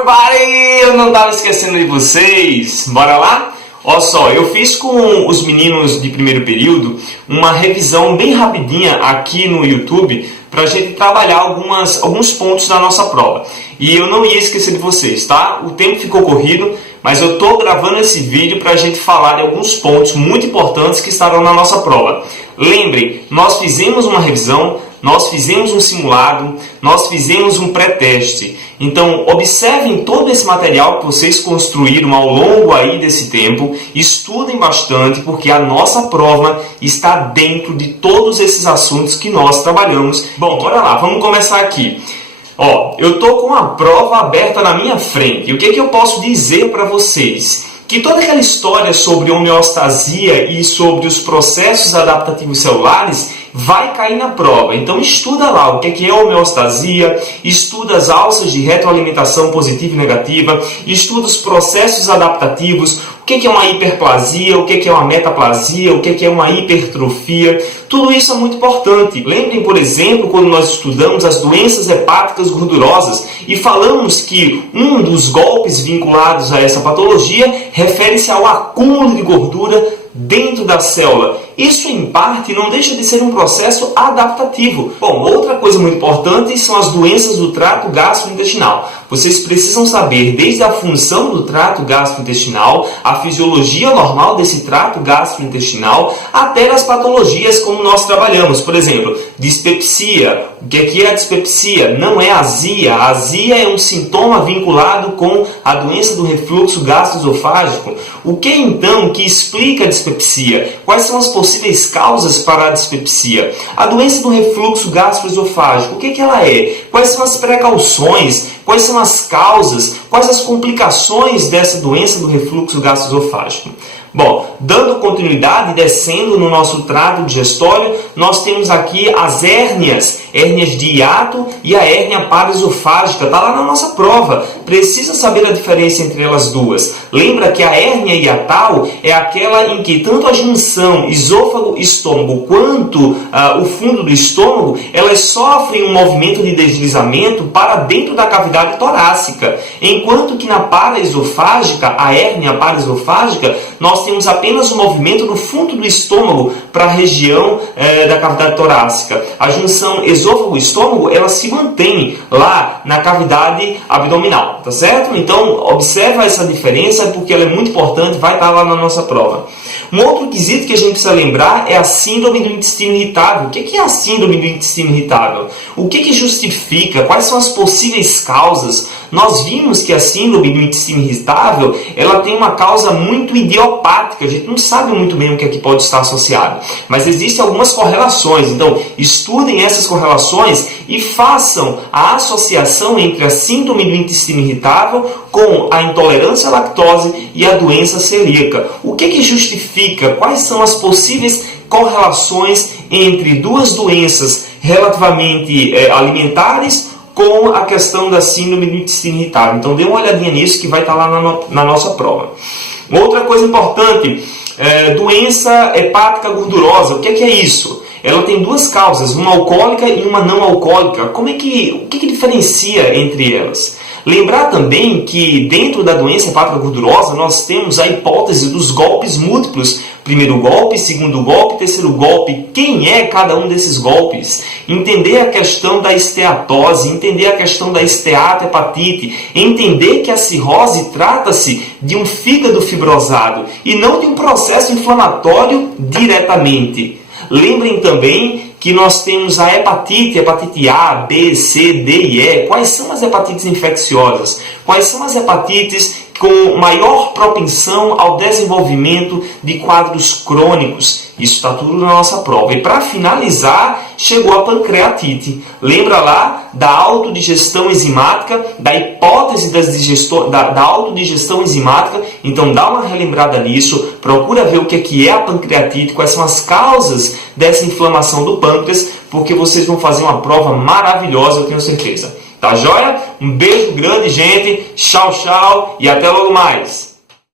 everybody! Eu não estava esquecendo de vocês. Bora lá? Olha só, eu fiz com os meninos de primeiro período uma revisão bem rapidinha aqui no YouTube para a gente trabalhar alguns pontos da nossa prova. E eu não ia esquecer de vocês, tá? O tempo ficou corrido, mas eu estou gravando esse vídeo para a gente falar de alguns pontos muito importantes que estarão na nossa prova. Lembrem, nós fizemos uma revisão, nós fizemos um simulado, nós fizemos um pré-teste. Então, observem todo esse material que vocês construíram ao longo aí desse tempo, estudem bastante, porque a nossa prova está dentro de todos esses assuntos que nós trabalhamos. Bom, bora lá, vamos começar aqui. Ó, eu estou com a prova aberta na minha frente. E o que eu posso dizer para vocês? Que toda aquela história sobre homeostasia e sobre os processos adaptativos celulares vai cair na prova. Então estuda lá o que é homeostasia, estuda as alças de retroalimentação positiva e negativa, estuda os processos adaptativos, o que é uma hiperplasia, o que é uma metaplasia, o que é uma hipertrofia. Tudo isso é muito importante. Lembrem, por exemplo, quando nós estudamos as doenças hepáticas gordurosas e falamos que um dos golpes vinculados a essa patologia refere-se ao acúmulo de gordura dentro da célula. Isso, em parte, não deixa de ser um processo adaptativo. Bom, outra coisa muito importante são as doenças do trato gastrointestinal. Vocês precisam saber desde a função do trato gastrointestinal, a fisiologia normal desse trato gastrointestinal, até as patologias como nós trabalhamos. Por exemplo, dispepsia. O que é a dispepsia? Não é azia. A azia é um sintoma vinculado com a doença do refluxo gastroesofágico. O que então que explica a dispepsia? Quais são as possíveis causas para a dispepsia? A doença do refluxo gastroesofágico, o que ela é? Quais são as precauções? Quais são as causas? Quais as complicações dessa doença do refluxo gastroesofágico? Bom, dando continuidade, descendo no nosso trato digestório, nós temos aqui as hérnias de hiato e a hérnia paraesofágica. Está lá na nossa prova. Precisa saber a diferença entre elas duas. Lembra que a hérnia hiatal é aquela em que tanto a junção esôfago-estômago quanto o fundo do estômago, elas sofrem um movimento de deslizamento para dentro da cavidade torácica. Enquanto que na paraesofágica, a hérnia paraesofágica, nós temos apenas um movimento no fundo do estômago para a região da cavidade torácica. A junção esôfago-estômago, ela se mantém lá na cavidade abdominal, tá certo? Então, observa essa diferença porque ela é muito importante, vai estar lá na nossa prova. Um outro quesito que a gente precisa lembrar é a síndrome do intestino irritável. O que é a síndrome do intestino irritável? O que justifica? Quais são as possíveis causas? Nós vimos que a síndrome do intestino irritável, ela tem uma causa muito idiopática. A gente não sabe muito bem o que é que pode estar associado. Mas existem algumas correlações. Então, estudem essas correlações e façam a associação entre a síndrome do intestino irritável com a intolerância à lactose e a doença celíaca. O que justifica? Quais são as possíveis correlações entre duas doenças relativamente alimentares com a questão da síndrome do intestino irritável? Então, dê uma olhadinha nisso que vai estar lá na nossa prova. Outra coisa importante, doença hepática gordurosa. O que é isso? Ela tem duas causas, uma alcoólica e uma não alcoólica. O que diferencia entre elas? Lembrar também que dentro da doença hepática gordurosa nós temos a hipótese dos golpes múltiplos. Primeiro golpe, segundo golpe, terceiro golpe. Quem é cada um desses golpes? Entender a questão da esteatose, entender a questão da esteatohepatite, entender que a cirrose trata-se de um fígado fibrosado e não de um processo inflamatório diretamente. Lembrem também que nós temos a hepatite A, B, C, D e E. Quais são as hepatites infecciosas? Quais são as hepatites com maior propensão ao desenvolvimento de quadros crônicos? Isso está tudo na nossa prova. E para finalizar, chegou a pancreatite. Lembra lá da autodigestão enzimática, da hipótese da autodigestão enzimática? Então dá uma relembrada nisso, procura ver o que é a pancreatite, quais são as causas dessa inflamação do pâncreas, porque vocês vão fazer uma prova maravilhosa, eu tenho certeza. Tá joia? Um beijo grande, gente. Tchau, tchau e até logo mais.